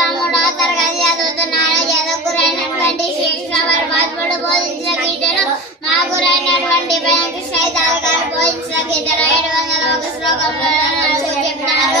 కుల మూడవ తరగతి చదువుతున్నాను ఎదుగురైనటువంటి శిక్షణ పరమాత్ముడు బోధించిన గీతను మా గురైనటువంటి సైతాల బోధించిన గీతను ఏడు వందల ఒక శ్లోకంలో చెప్తున్నారు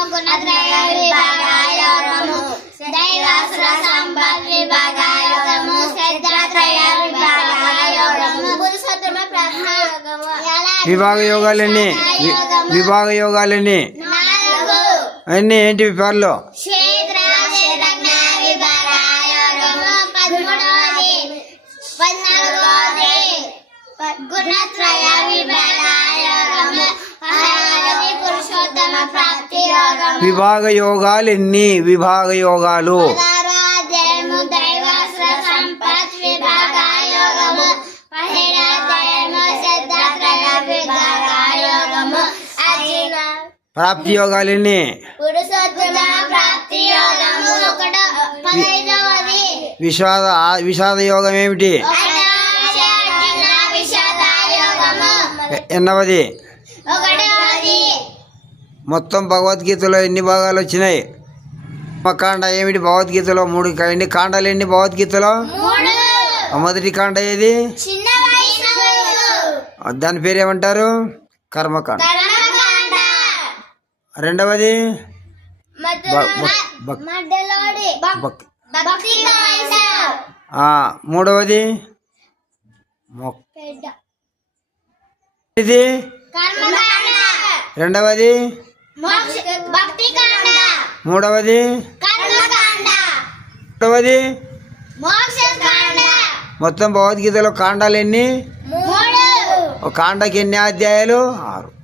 విభాగ యోగాలన్నీ విభాగ యోగాలన్నీ అన్నీ ఏంటి పేర్లు? విభాగ యోగాలు ఎన్ని విభాగ యోగాలు ప్రాప్తి యోగాలని విషాద విషాద యోగం ఏమిటి ఎన్నవది? మొత్తం భగవద్గీతలో ఎన్ని భాగాలు వచ్చినాయి? కాండ ఏమిటి భగవద్గీతలో? మూడు ఎన్ని కాండాలు ఎన్ని భగవద్గీతలో? మొదటి కాండ ఏది? దాని పేరు ఏమంటారు కర్మకాండ. రెండవది మూడవది ఇది రెండవది మూడవది మూడవది మొత్తం భగవద్గీతలో కాండాలు ఎన్ని? కాండకి ఎన్ని అధ్యాయాలు? ఆరు.